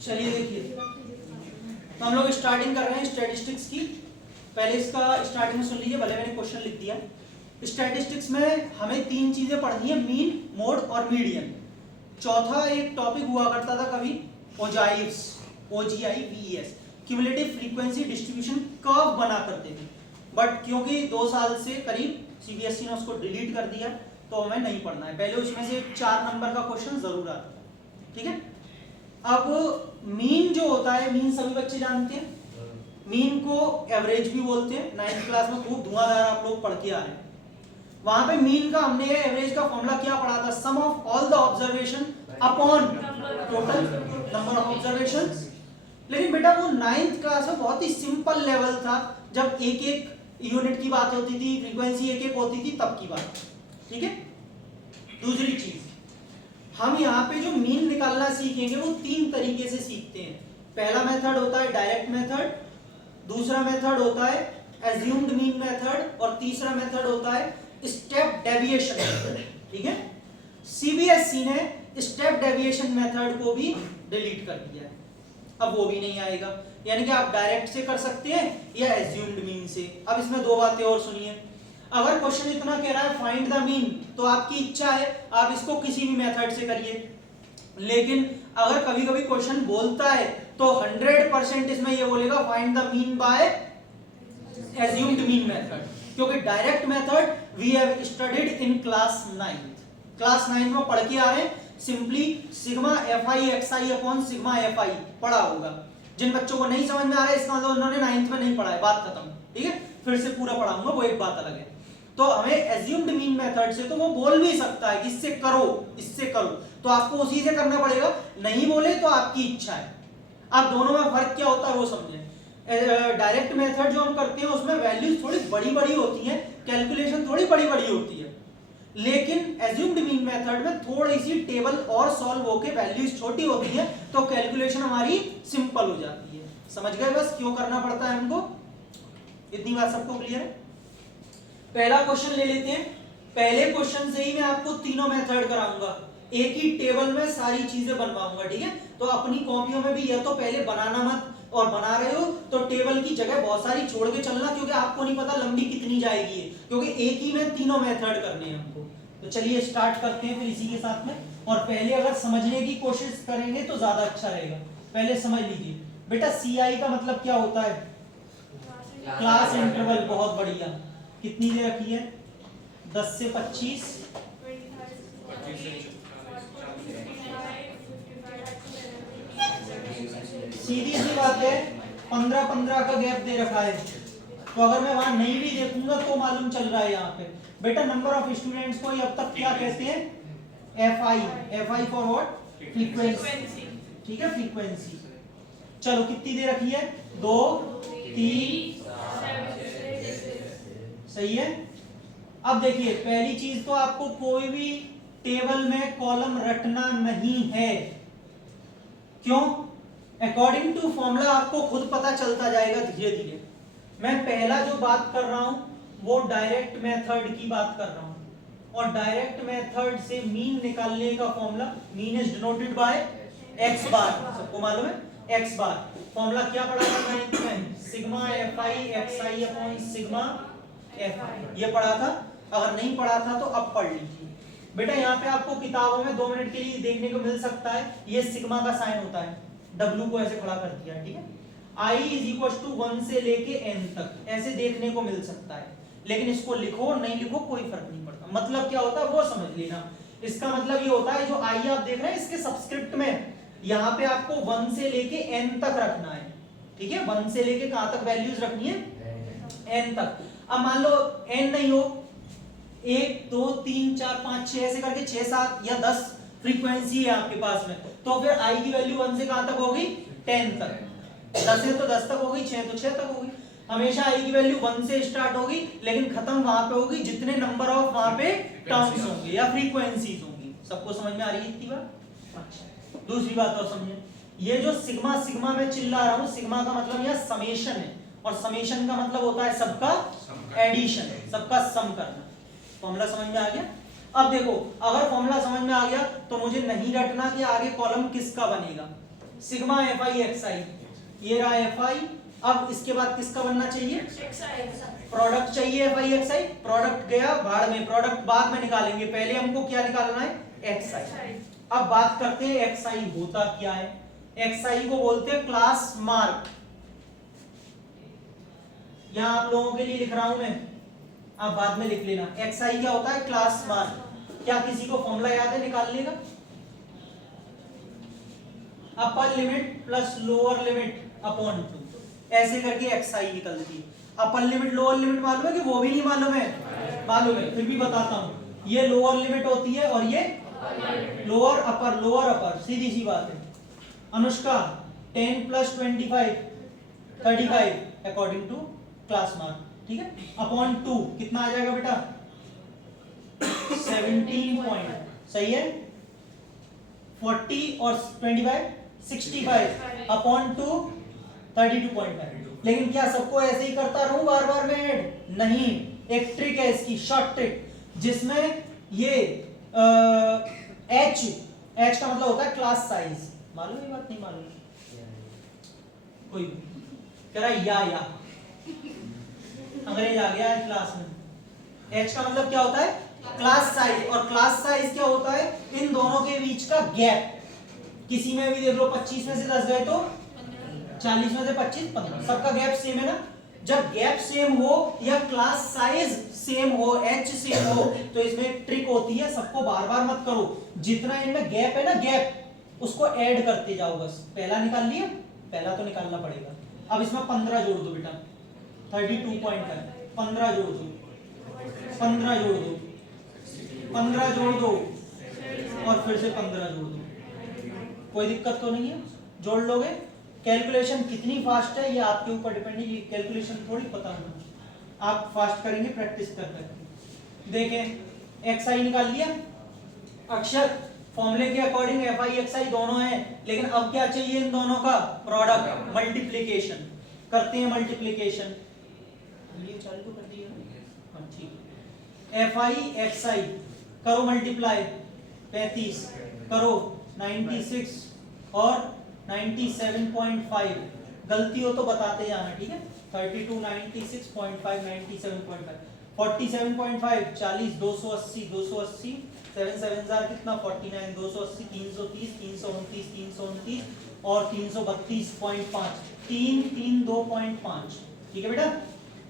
चलिए देखिए, तो हम लोग स्टार्टिंग कर रहे हैं स्टैटिस्टिक्स की। पहले इसका स्टार्टिंग में सुन लीजिए, भले मैंने क्वेश्चन लिख दिया। स्टैटिस्टिक्स में हमें तीन चीजें पढ़नी है, मीन, मोड और मीडियन। चौथा एक टॉपिक हुआ करता था कभी, ओजाइव्स, OGIVES, cumulative frequency distribution curve बना करते थे, बट क्योंकि 2 साल से करीब CBSE ने उसको डिलीट कर दिया तो हमें नहीं पढ़ना है। पहले उसमें से 4 नंबर का क्वेश्चन जरूर आता था, ठीक है। अब मीन जो होता है, मीन सभी बच्चे जानते हैं, मीन को एवरेज भी बोलते हैं। 9th क्लास में खूब धुआंधार आप लोग पढ़ के आ रहे हैं। वहां पे मीन का हमने एवरेज का फॉर्मूला क्या पढ़ा था, sum of all the observation upon total number of observations. लेकिन बेटा वो 9th क्लास में बहुत ही सिंपल लेवल था, जब एक एक यूनिट की बात होती थी, फ्रीक्वेंसी एक एक होती थी, तब की बात, ठीक है। दूसरी चीज, हम यहाँ पे जो मीन निकालना सीखेंगे वो 3 तरीके से सीखते हैं। पहला मेथड होता है डायरेक्ट मेथड, दूसरा मेथड होता है एज्यूम्ड मीन मेथड, और तीसरा मेथड होता है स्टेप डेविएशन मेथड, ठीक है। CBSE ने स्टेप डेविएशन मेथड को भी डिलीट कर दिया है, अब वो भी नहीं आएगा। यानी कि आप डायरेक्ट से कर सकते हैं या एज्यूम्ड मीन से। अब इसमें 2 बातें और सुनिए। अगर क्वेश्चन इतना कह रहा है फाइंड द मीन, तो आपकी इच्छा है आप इसको किसी भी मेथड से करिए। लेकिन अगर कभी कभी क्वेश्चन बोलता है तो 100% इसमें ये बोलेगा find the mean by assumed mean method, क्योंकि direct method we have studied in class 9 में पढ़ के आ रहे हैं। Simply sigma FI XI upon sigma FI पढ़ा होगा। जिन बच्चों को नहीं समझ में आ रहा है इसका मतलब उन्होंने 9th में नहीं पढ़ा है, बात खत्म, ठीक है। फिर से पूरा पढ़ाऊंगा, वो एक बात अलग है। तो हमें एज्यूम्ड मीन मेथड से तो वो बोल भी सकता है कि इससे करो, इससे करो, तो आपको उसी से करना पड़ेगा। नहीं बोले तो आपकी इच्छा है। आप दोनों में फर्क क्या होता है वो समझें। डायरेक्ट मेथड जो हम करते हैं उसमें वैल्यूज थोड़ी बड़ी बड़ी होती हैं, कैलकुलेशन थोड़ी बड़ी बड़ी होती है। लेकिन एज्यूम्ड मीन मेथड में थोड़ी सी टेबल और सॉल्व होके वैल्यूज छोटी होती है, तो कैलकुलेशन हमारी सिंपल हो जाती है। समझ गए बस क्यों करना पड़ता है हमको? इतनी बात सबको क्लियर है? पहला क्वेश्चन ले लेते हैं। पहले क्वेश्चन से ही मैं आपको तीनों मेथड कराऊंगा, एक ही टेबल में सारी चीजें बनवाऊंगा, ठीक है। तो अपनी कॉपियों में भी यह तो पहले बनाना मत, और बना रहे हो तो टेबल की जगह बहुत सारी छोड़ के चलना, क्योंकि आपको नहीं पता लंबी कितनी जाएगी, क्योंकि एक ही में तीनों मेथड करने हैं हमको। तो चलिए स्टार्ट करते हैं फिर इसी के साथ में। और पहले अगर समझने की कोशिश करेंगे तो ज्यादा अच्छा रहेगा। पहले समझ लीजिए बेटा, CI का मतलब क्या होता है? Class interval. बहुत बढ़िया। कितनी दे रखी है? 10 से 25, सीधी सी बात है। 15-15 का गैप दे रखा है, तो अगर मैं वहां नहीं भी देखूंगा तो मालूम चल रहा है यहाँ पे। बेटा नंबर ऑफ स्टूडेंट्स को अब तक क्या कहते हैं? FI for what? फ्रीक्वेंसी, ठीक है, फ्रीक्वेंसी। चलो कितनी दे रखी है? 2, 3, सही है। अब देखिए पहली चीज तो आपको कोई भी टेबल में कॉलम रटना नहीं है। क्यों? अकॉर्डिंग टू फॉर्मूला आपको खुद पता चलता जाएगा धीरे धीरे। मैं पहला जो बात कर रहा हूं वो डायरेक्ट मेथड की बात कर रहा हूं, और डायरेक्ट मेथड से मीन निकालने का formula, mean is denoted by x बार, सबको मालूम है x बार। फॉर्मूला क्या पढ़ा था 9th में? Sigma FI XI upon sigma FI, ये पढ़ा था। अगर नहीं पढ़ा था तो अब पढ़ लीजिए। बेटा यहाँ पे आपको किताबों में 2 मिनट के लिए देखने को मिल सकता है, ये सिग्मा का साइन होता है, W को ऐसे खड़ा कर दिया, ठीक है। I इज 1 से लेके n तक ऐसे देखने को मिल सकता है, लेकिन इसको लिखो नहीं लिखो कोई फर्क नहीं पड़ता। मतलब क्या होता है वो समझ लेना। इसका मतलब ये होता है जो I आप देख रहे हैं इसके सबस्क्रिप्ट में यहाँ पे आपको 1 से लेके n तक रखना है, ठीक है। 1 से लेके कहां तक वैल्यूज रखनी है? n तक। अब मान लो n नहीं हो, 1 2 3 4 5 6 ऐसे करके 6 7 या 10 फ्रीक्वेंसी है आपके पास में, तो फिर I की वैल्यू 1 से कहां तक होगी? 10 तक। 10 है तो 10 तक होगी, 6 तो 6 तक होगी। हमेशा I की वैल्यू 1 से स्टार्ट होगी, लेकिन खत्म वहां पे होगी जितने नंबर ऑफ वहां पे टर्म्स होंगे या फ्रीक्वेंसीज होंगी। सबको समझ में आ रही है इतनी बात? अच्छा, दूसरी बात और समझिए। ये जो सिग्मा सिग्मा में चिल्ला रहा हूं, सिग्मा का मतलब यह समेशन है, और समेशन का मतलब होता है सबका एडिशन, सबका सम करना। फॉर्मूला समझ में आ गया? अब देखो अगर फॉर्मूला समझ में आ गया तो मुझे नहीं रटना कि आगे कॉलम किसका बनेगा। सिग्मा एफ आई एक्स आई, ये रहा एफ आई। अब इसके बाद किसका बनना चाहिए, प्रोडक्ट चाहिए F i x I. Product गया भाड़ में, प्रोडक्ट बाद में निकालेंगे, पहले हमको क्या निकालना है, एक्स आई। अब बात करते हैं एक्स आई होता क्या है। एक्स आई को बोलते हैं क्लास मार्क। यहां आप लोगों के लिए लिख रहा हूं मैं, आप बाद में लिख लेना। एक्स आई क्या होता है, क्लास मार्क। क्या किसी को फॉर्मूला याद है निकालने का, upper limit plus lower limit upon 2, ऐसे करके एक्स आई निकलती है। अपर लिमिट लोअर लिमिट मालूम है कि वो भी नहीं मालूम है, मालूम है फिर भी बताता हूं। ये लोअर लिमिट होती है और ये लोअर अपर, सीधी सी बात है। Anushka 10 plus 25 35 according to class mark, ठीक है। अपॉन 2 कितना आ जाएगा बेटा, 17 पॉइंट, सही है। 40 और 25 65 अपॉन 2 32.5। लेकिन क्या सबको ऐसे ही करता रहूं बार बार में ऐड, नहीं। एक ट्रिक है इसकी, शॉर्ट ट्रिक, जिसमें ये एच का मतलब होता है क्लास साइज। मालूम है बात, नहीं मालूम, कोई कह रहा या अंग्रेज आ गया है क्लास में। एच का मतलब क्या होता है, क्लास साइज। और क्लास साइज क्या होता है, इन दोनों के बीच का गैप। किसी में भी देख लो 25 में से 10 गए तो 40 में से 25 15, सबका गैप सेम है ना। जब गैप सेम हो या क्लास साइज सेम हो, एच सेम हो, तो इसमें एक ट्रिक होती है, सबको बार बार मत करो, जितना इनमें गैप है ना, गैप उसको ऐड करते जाओ बस। पहला निकाल लिया, पहला तो निकालना पड़ेगा। अब इसमें 15 जोड़ दो बेटा, 32.5, 15 जोड़ दो, 15 जोड़ दो, 15 जोड़ दो और फिर से 15 जोड़ दो। कोई दिक्कत तो नहीं है, जोड़ लोगे। कैलकुलेशन कितनी फास्ट है ये आपके ऊपर डिपेंड है, ये कैलकुलेशन थोड़ी पता होना, आप फास्ट करेंगे प्रैक्टिस कर करके। देखें एक्स आई निकाल लिया, अक्षर फॉर्मूले के अकॉर्डिंग एफ आई एक्स आई दोनों है, लेकिन अब क्या चाहिए इन दोनों का, प्रोडक्ट, मल्टीप्लीकेशन। करते हैं मल्टीप्लीकेशन, ये चालू तो कर दिया, हाँ ठीक। एफ आई एक्स आई करो मल्टीप्लाई, 35 करो 96 और 97.5, गलती हो तो बताते जाना, ठीक है। 32 96.5 97.5 47.5 40 280 280 7 7 कितना 49 280 330 329 329 और 332.5 3 3 2.5, ठीक है बेटा।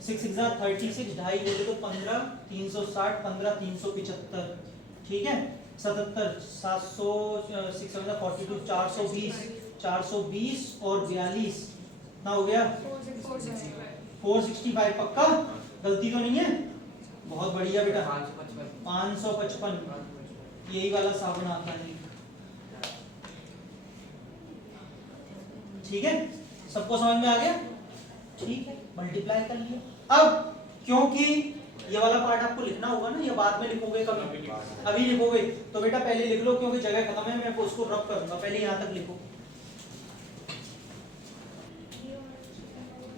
6 6 36, ढाई बोले तो 15 360 15 375, ठीक है। 77 700 6 42 420 420 और 42 ना हो गया 465, पक्का गलती तो नहीं है, बहुत बढ़िया बेटा। 555, यही वाला साबुन आता है, ठीक है। सबको समझ में आ गया, ठीक है। मल्टीप्लाई कर लिया। अब क्योंकि ये वाला पार्ट आपको लिखना होगा ना, ये बाद में लिखोगे कभी, अभी लिखोगे तो बेटा पहले लिख लो, क्योंकि जगह खत्म है, मैं उसको रब करूंगा, पहले यहां तक लिखो।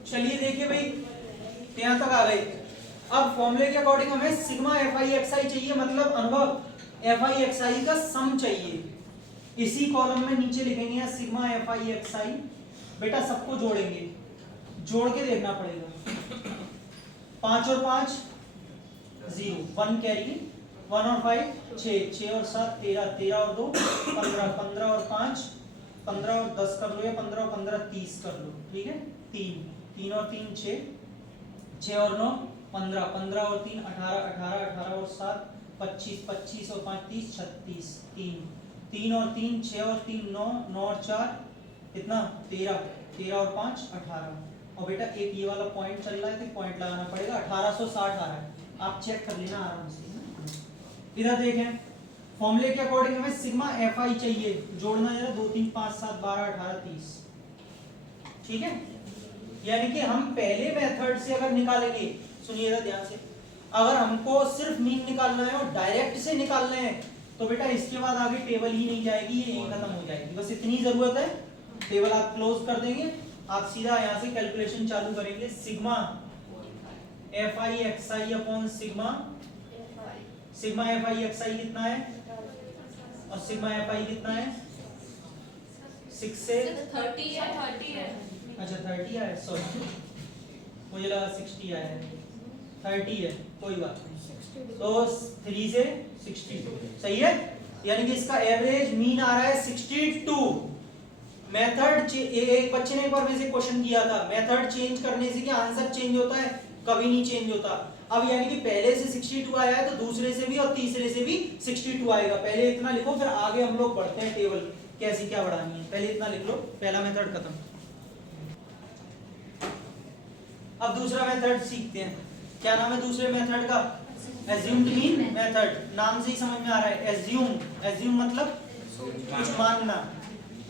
चलिए देखिए भाई, यहां तक आ गए। अब फॉर्मूले के अकॉर्डिंग हमें सिग्मा एफ आई एक्स आई चाहिए, मतलब अनुभव एफ आई एक्स आई का सम चाहिए। इसी कॉलम में नीचे लिखेंगे सिग्मा एफ आई एक्स आई, बेटा सबको जोड़ेंगे, जोड़ के देखना पड़ेगा। 5 और 5 0, 1 कैरी, 1 और 5 6, 6 और 7 13, 13 और 2 15, 15 और 5 15 और 10 कर लो, या 15 और 15 30 कर लो, ठीक है। 3 3 और 3 6, 6 और 9 15, 15 और 3 18, 18 18 और 7 25, 25 और 5 30 36, 3 3 और 3 6 और 3 9, 9 और 4 कितना 13, 13 और 5 18। और बेटा एक ये वाला पॉइंट चल रहा है तो पॉइंट लगाना पड़ेगा, 1860 आ रहा है, आप चेक कर लेना आराम से। इधर देखें फॉर्मूले के अकॉर्डिंग हमें सिग्मा एफ आई चाहिए, जोड़ना जरा 2 3 5 7 12 18 30, ठीक है। यानी कि हम पहले मेथड से अगर निकालेंगे, सुनिएगा ध्यान से, अगर हमको सिर्फ मीन निकालना है और डायरेक्ट से निकालना है तो बेटा इसके बाद आगे टेबल ही नहीं जाएगी, ये यही खत्म हो जाएगी, बस इतनी जरूरत है। टेबल आप क्लोज कर देंगे, आप सीधा यहाँ से कैलकुलेशन चालू करेंगे। Sigma f i x i upon sigma f i x i कितना है और सिग्मा एफ आई कितना है 6 से 30 है। अच्छा 30 आया, सॉरी मुझे लगा 60 आया है, 30 है, कोई बात नहीं। तो 3 से 62 सही है, यानी कि इसका एवरेज मीन आ रहा है 62। मेथड, एक बच्चे ने एक बार मेरे से क्वेश्चन किया था, मेथड चेंज करने से क्या आंसर चेंज होता है? कभी नहीं चेंज होता। अब यानी कि पहले से 62 आया है तो दूसरे से भी और तीसरे से भी 62 आएगा। पहले इतना लिखो, फिर आगे हम लोग बढ़ते हैं टेबल कैसी क्या बढ़ानी है। पहले इतना लिख लो, पहला मेथड खत्म। अब दूसरा मेथड सीखते हैं। क्या नाम है दूसरे मेथड का? Assumed mean method. नाम से ही समझ में आ रहा है, एज्यूम, एज्यूम मतलब कुछ मानना,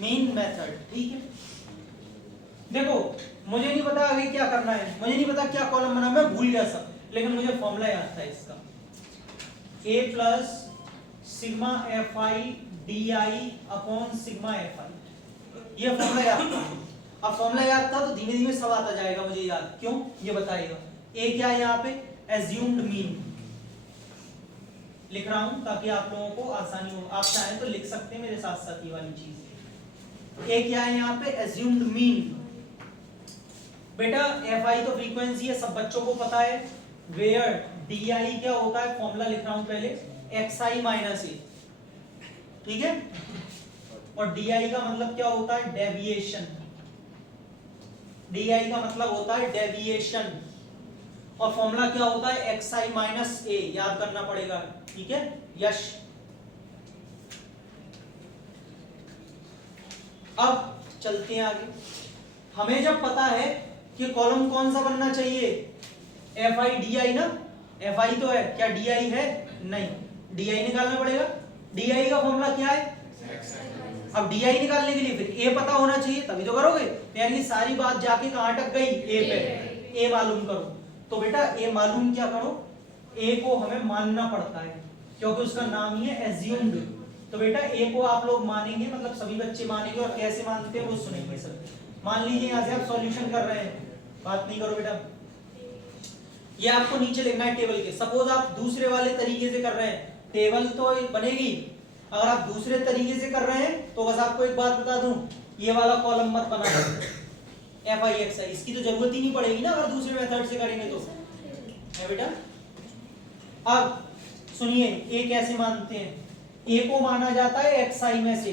मीन मेथड, ठीक है। देखो मुझे नहीं पता आगे क्या करना है, मुझे नहीं पता क्या कॉलम बना, मैं भूल गया सब, लेकिन मुझे फॉर्मूला याद था इसका, a plus sigma f i d I upon sigma f आई, ये फॉर्मूला याद था। अब फॉर्मूला याद था तो धीमे धीमे सब आता जाएगा मुझे याद। क्यों? ये बताइएगा। ए क्या है यहाँ पे? एज्यूम्ड मीन लिख रहा हूं ताकि आप लोगों को आसानी हो, आप चाहें तो लिख सकते हैं मेरे साथ साथ ये वाली चीज। ए क्या है यहाँ पे? Assumed mean. बेटा एफ आई तो फ्रीक्वेंसी है, सब बच्चों को पता है। वेयर डी आई क्या होता है? फॉर्मूला लिख रहा हूं पहले, एक्स आई माइनस ए, ठीक है। और डी आई का मतलब क्या होता है? डेविएशन। डी आई का मतलब होता है डेविएशन, और फॉर्मूला क्या होता है? एक्स आई माइनस ए, याद करना पड़ेगा, ठीक है। यश अब चलते हैं आगे। हमें जब पता है कि कॉलम कौन सा बनना चाहिए, एफ आई डी आई ना, एफ आई तो है, क्या डी आई है? नहीं, डी आई निकालना पड़ेगा। डी आई का फॉर्मूला क्या है? अब डी आई निकालने के लिए फिर ए पता होना चाहिए, तभी तो करोगे। यानी कि सारी बात जाके कहां अटक गई? ए पे। ए मालूम करो। तो बेटा ए मालूम क्या करो, ए को हमें मानना पड़ता है क्योंकि उसका नाम ही है एज्यूम्ड। तो बेटा ए को आप लोग मानेंगे, मतलब सभी बच्चे मानेंगे, और कैसे मानते हैं वो सुनेंगे सब। मान लीजिए यहाँ से आप सॉल्यूशन कर रहे हैं, बात नहीं करो बेटा, ये आपको नीचे लिखना है टेबल के। सपोज आप दूसरे वाले तरीके से कर रहे हैं, टेबल तो बनेगी। अगर आप दूसरे तरीके से कर रहे हैं तो बस आपको एक बात बता दूं, ये वाला कॉलम मत बनाना, एफ आई एक्स आई, इसकी तो जरूरत ही नहीं पड़ेगी ना अगर दूसरे मेथड से करेंगे तो, है बेटा। अब सुनिए ए कैसे मानते हैं। ए को माना जाता है एक्स आई में से।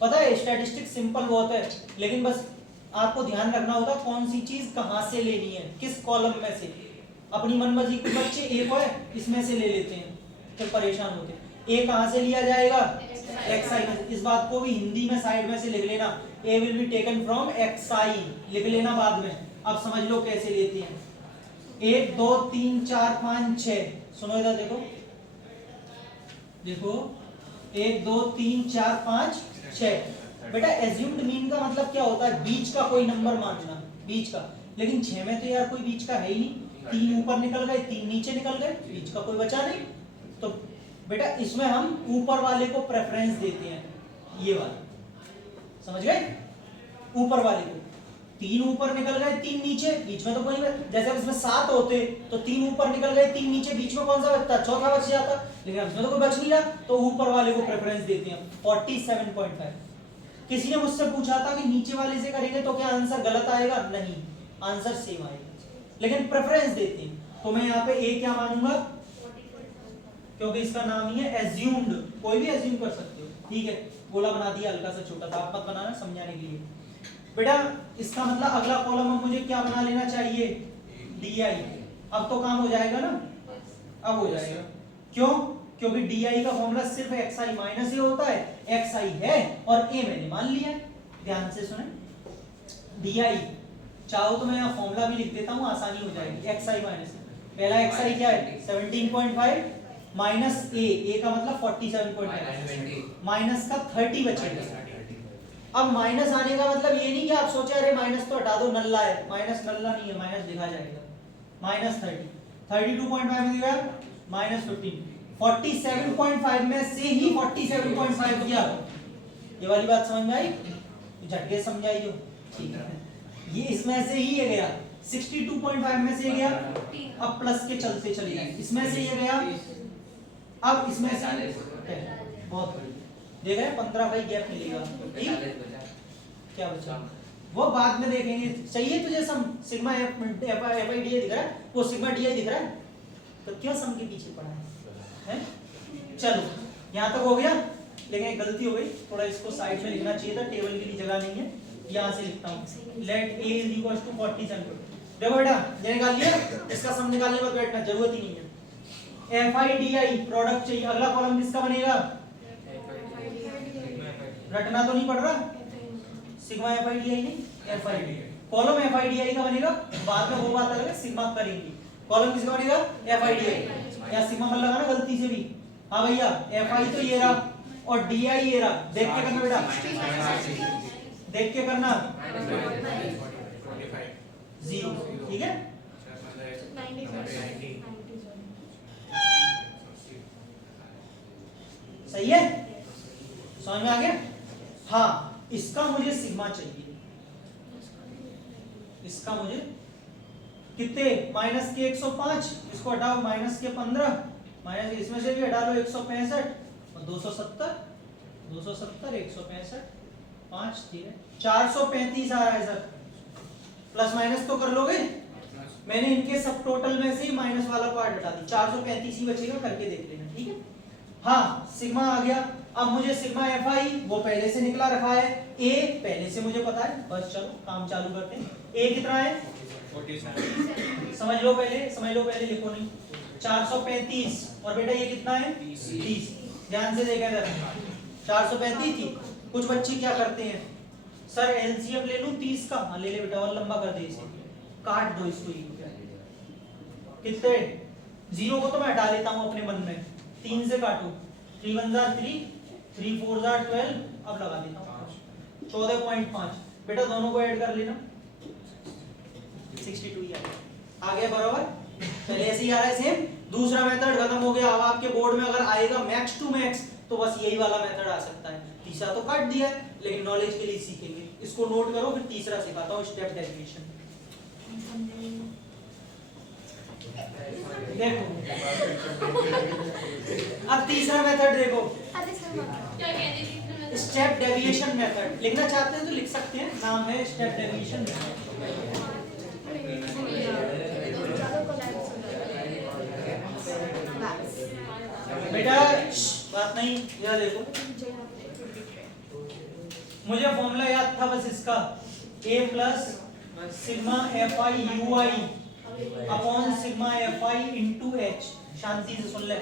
पता है स्टैटिस्टिक्स सिंपल बहुत है, लेकिन बस आपको ध्यान रखना होगा कौन सी चीज कहां से लेनी है, किस कॉलम में से। अपनी मनमर्जी के बच्चे ए को है इसमें से ले लेते हैं, फिर परेशान होते हैं। ए कहां से लिया जाएगा? एक्स आई में। इस बात को भी हिंदी में साइड में से लिख लेना, a will be taken from x i, लिख लेना बाद में। अब समझ लो कैसे लेते हैं। 1 2 3 4 5 6, सुनो इधर देखो, देखो 1 2 3 4 5 6। बेटा एज्यूम्ड मीन का मतलब क्या होता है? बीच का कोई नंबर मानना, बीच का। लेकिन 6 में तो यार कोई बीच का है ही नहीं, 3 ऊपर निकल गए, 3 नीचे निकल गए, बीच का कोई बचा नहीं। तो बेटा इसमें हम ऊपर वाले को प्रेफरेंस देते हैं, ये वाला, समझ गए? ऊपर वाले को। 3 ऊपर निकल गए, 3 नीचे, बीच में तो कोई नहीं। जैसे इसमें 7 होते तो 3 ऊपर निकल गए, 3 नीचे, बीच में कौन सा बचता? चौथा बच जाता, लेकिन इसमें तो कोई बच नहीं रहा, तो ऊपर वाले को प्रेफरेंस देते हैं। 47.5। किसी ने मुझसे पूछा था कि नीचे वाले से करेंगे तो क्या आंसर गलत आएगा? नहीं, आंसर सेम आएगा, लेकिन प्रेफरेंस देते हैं। तो मैं यहाँ पे ए क्या मानूंगा, क्योंकि इसका नाम ही है एज्यूम्ड, कोई भी एज्यूम कर सकते हो, ठीक है। गोला बना दिया हल्का सा छोटा सा, आप मत बनाना, समझाने के लिए। बेटा इसका मतलब अगला कॉलम में मुझे क्या बना लेना चाहिए? D I. अब तो काम हो जाएगा ना, अब हो जाएगा। क्यों? क्योंकि डी आई का फॉर्मूला सिर्फ एक्स आई माइनस ए होता है, एक्स आई है और ए मैंने मान लिया है। ध्यान से सुने, डी आई चाहो तो मैं यहाँ फॉर्मूला भी लिख देता हूँ, आसानी हो जाएगी। एक्स आई माइनस पहला एक्स आई क्या है? 17.5 माइनस ए का मतलब 47.5, माइनस का 30 बचेगा। अब माइनस आने का मतलब ये नहीं कि आप सोचे अरे माइनस तो हटा दो, नल्ला है। माइनस नल्ला नहीं है, माइनस लिखा जाएगा। माइनस 30, 32.5 में दिया, माइनस 15, 47.5 में से ही 47.5 किया। ये वाली बात समझ में आई? झटके समझाइए, ठीक है। ये इसमें से ही ये गया, 62.5 में से गया, अब प्लस के चलते चले जाए, इसमें से ये गया, अब इसमें से बहुत बड़ी देख रहे हैं, 15 का ही गैप मिलेगा, ठीक। क्या बचा, वो बाद में देखेंगे। चाहिए तुझे सम सिग्मा एफ आई डी दिख रहा है, वो सिग्मा डी आई दिख रहा है, तो क्यों सम के पीछे पड़ा है? चलो यहाँ तक हो गया, लेकिन एक गलती हो गई, थोड़ा इसको साइड में लिखना चाहिए था, टेबल के लिए जगह नहीं है, यहाँ से लिखता हूँ let a is equal to 40 centimetre. देखो बेटा ये निकाल लिया, इसका सम निकालने में बैठना जरूरत ही नहीं है। F i d I product चाहिए, अगला कॉलम किसका बनेगा? रटना तो नहीं पड़ रहा, sigma f i d i नहीं f i d, column f i d i का बनेगा, बाद में वो बात अलग है, सिग्मा करेंगे। कॉलम किसका बनेगा? एफ आई डी आई, या सिग्मा मत लगाना गलती से भी। हाँ भैया एफ आई तो ये रहा और डी आई ये रहा, देख के करना बेटा, देख के करना 0, ठीक है? सही है, समझ में आ गया? हाँ इसका मुझे सिग्मा चाहिए, इसका मुझे कितने, माइनस के 105, इसको हटाओ माइनस के 15, माइनस इसमें से भी हटा लो 165 और 270, 270 165 5 ठीक है, 435 आ रहा है सर। प्लस माइनस तो कर लोगे, मैंने इनके सब टोटल में से ही माइनस वाला पार्ट हटा दी, 435 ही बचेगा, करके देख लेना, ठीक है? हाँ सिग्मा आ गया। अब मुझे सिग्मा एफ आई वो पहले से निकला रखा है, ए पहले से मुझे पता है, बस चलो काम चालू करते हैं। ए कितना है? 47, समझ लो पहले लिखो नहीं, 435 और बेटा ये कितना है? 30, ध्यान से देखा इधर, 435 थी। कुछ बच्चे क्या करते हैं, सर एलसीएम ले लूं 30 का, हाँ ले ले बेटा, और लंबा कर दे इसे, काट दो इसको, कितने 0 को तो मैं हटा लेता हूं अपने मन में, 3 से काटो, 3 1 जा 3, 3 4 जा 12, अब लगा देता हूं 14.5, बेटा दोनों को ऐड कर लेना 62 ही आ गया बराबर। पहले ऐसे ही आ रहा है सेम, दूसरा मेथड खत्म हो गया। अब आपके बोर्ड में अगर आएगा मैक्स टू मैक्स तो बस यही वाला मेथड आ सकता है, तीसरा तो काट दिया है, लेकिन नॉलेज के लिए सीखेंगे, इसको नोट करो, फिर तीसरा सिखाता हूं स्टेप डेरिवेशन। देखो अब तीसरा मेथड देखो, स्टेप डेविएशन मेथड, लिखना चाहते हैं तो लिख सकते हैं, नाम है स्टेप डेविएशन मेथड। बेटा बात नहीं, यह देखो मुझे फॉर्मूला याद था बस इसका, a plus sigma f i u i upon sigma f i into h. शांति से सुन ले,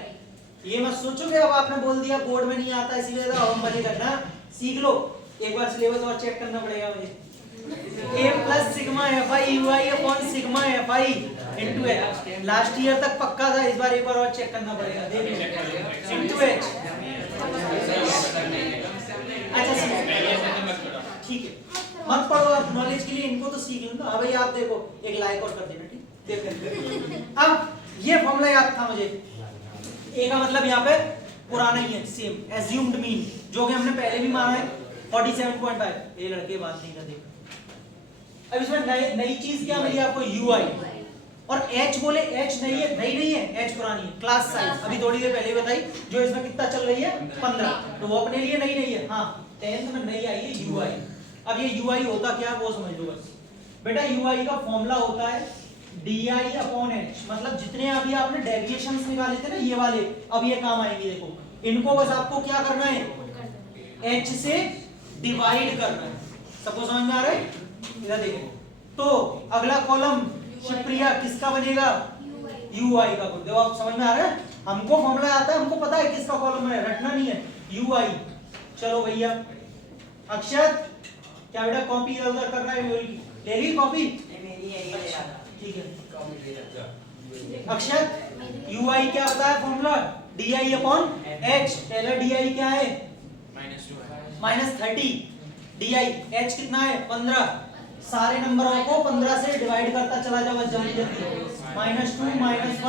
ये मत सोचो कि अब आपने बोल दिया बोर्ड में नहीं आता इसीलिए तो हम बने करना, सीख लो, एक बार सिलेबस और चेक करना पड़ेगा मुझे। a plus sigma f i u i upon sigma f i into H, last year तक पक्का था, इस बार एक बार और चेक करना पड़ेगा, देख लो इंटू एच। अच्छा ठीक है, मत पढ़ो आप, नॉलेज के लिए इनको तो सीख लो ना। हाँ भाई आप देखो, एक लाइक और कर देना, ठीक देख। अब ये फॉर्मूला याद था मुझे, ए का मतलब यहाँ पे पुराना ही है, सेम एज्यूम्ड मीन, जो कि हमने पहले भी माना है 47.5। ये लड़के बात नहीं करते। अब इसमें नई चीज क्या मिली आपको, यूआई, और एच बोले, एच नहीं है, नहीं है, एच पुरानी है, क्लास साइज अभी थोड़ी देर पहले बताई, जो इसमें कितना चल रही है 15, तो वो अपने लिए नहीं है। हाँ 10th में नई आई है यूआई। अब ये यूआई होता क्या वो समझ लो बस बेटा, यूआई का फॉर्मूला होता है डी आई अपॉन एच, मतलब जितने अभी आपने डेविएशंस निकाले थे ना ये वाले, अब ये काम आएंगे, देखो इनको बस आपको क्या करना है, एच से डिवाइड करना है। सबको समझ में आ रहा है? इधर देखो, तो अगला कॉलम शिवप्रिया किसका बनेगा, यूआई का। देखो आप समझ में आ रहा है, हमको फॉर्मूला आता है, हमको पता है किसका कॉलम है, रटना नहीं है, यूआई। चलो भैया अक्षत क्या बेटा कॉपी इधर उधर कर रहा है, ले ली कॉपी, ठीक है। अक्षत यूआई क्या होता है formula, D I upon H, पहला डी आई क्या है -30, डी आई एच कितना है 15, सारे नंबरों को 15 से डिवाइड करता चला जाओ बस जल्दी जल्दी, -2 -1,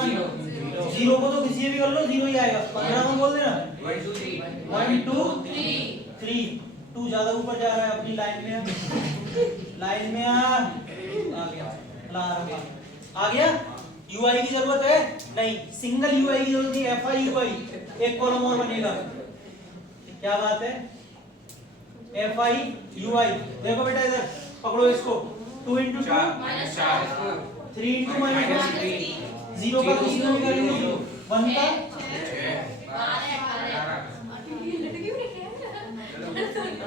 0 को तो किसी भी कर लो 0 ही आएगा, 15 को बोल देना 1 2 3, 2 ज्यादा ऊपर जा रहा है, अपनी लाइन में आ गया, आ गया। यूआई की जरूरत है नहीं, सिंगल यूआई की जरूरत नहीं, एफ आई यूआई, एक कॉलम और बनेगा, क्या बात है, FI UI। देखो बेटा इधर पकड़ो इसको, 2 into 2 3 into -3, 0 का कुछ नहीं करेंगे, 1 का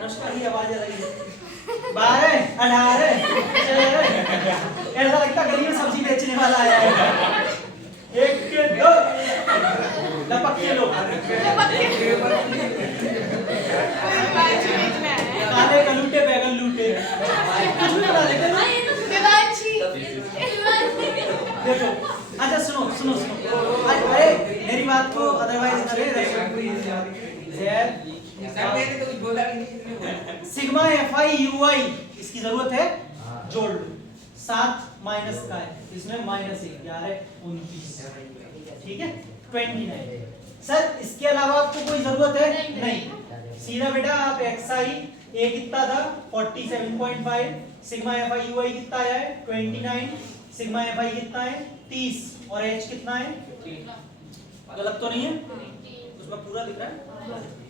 अनुष्का की आवाज आ रही है 12 18 ऐसा लगता गली में सब्जी बेचने वाला आया है। 1 के 2 लपक के लो, काले कलूटे बैगन लूटे, कुछ भी बना लेते हैं। देखो अच्छा सुनो सुनो सुनो, अरे मेरी बात को अदरवाइज ना ले, सिग्मा FI UI इसकी जरूरत है, जोड़ लो, 7 माइनस का है, इसमें -1 11 29, ठीक है 29। सर इसके अलावा आपको कोई जरूरत है नहीं, सीधा बेटा आप XI A कितना था 47.5, सिग्मा FI UI कितना आया है 29, सिग्मा FI कितना है 30 और H कितना है, गलत तो नहीं है उसमें पूरा लिख रहा है,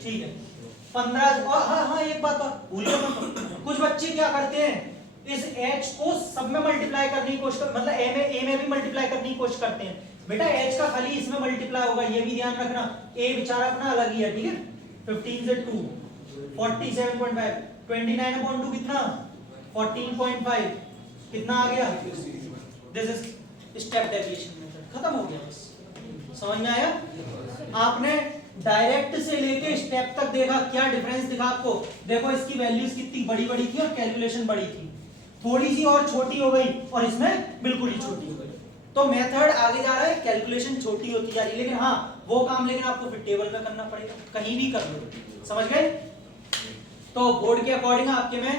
ठीक है 15। और हाँ एक बात भूलिए मत, कुछ बच्चे क्या करते हैं इस H को सब में मल्टीप्लाई करने की कोशिश कर, मतलब A में भी मल्टीप्लाई करने की कोशिश करते हैं। बेटा H का खाली इसमें मल्टीप्लाई होगा, ये भी ध्यान रखना। A बेचारा अपना अलग ही है, ठीक है 15 से 2 47.5, 29/2 कितना 14.5 कितना आ गया, this is step deviation method, खत्म हो गया बस। समझ में आया? आपने डायरेक्ट से लेके स्टेप तक देखा, क्या डिफरेंस दिखा आपको। देखो इसकी वैल्यूज कितनी बड़ी बड़ी थी और कैलकुलेशन बड़ी थी, थोड़ी सी और छोटी हो गई और इसमें बिल्कुल ही छोटी हो गई। तो मेथड आगे जा रहा है, कैलकुलेशन छोटी होती जा रही है, लेकिन हाँ वो काम लेकिन आपको फिर टेबल में करना पड़ेगा, कहीं भी कर लो। समझ गए? तो बोर्ड के अकॉर्डिंग आपके में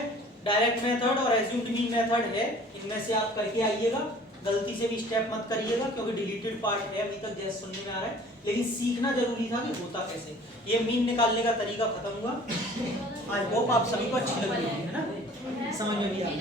डायरेक्ट मेथड और एज्यूम्ड मीन मेथड है, इनमें से आप करके आइएगा। गलती से भी स्टेप मत करिएगा क्योंकि डिलीटेड पार्ट है, अभी तक जैसे सुनने में आ रहा है, लेकिन सीखना जरूरी था कि होता कैसे। ये मीन निकालने का तरीका खत्म हुआ। आई होप आप सभी को अच्छी लग रही है ना, समझ में भी आ गई।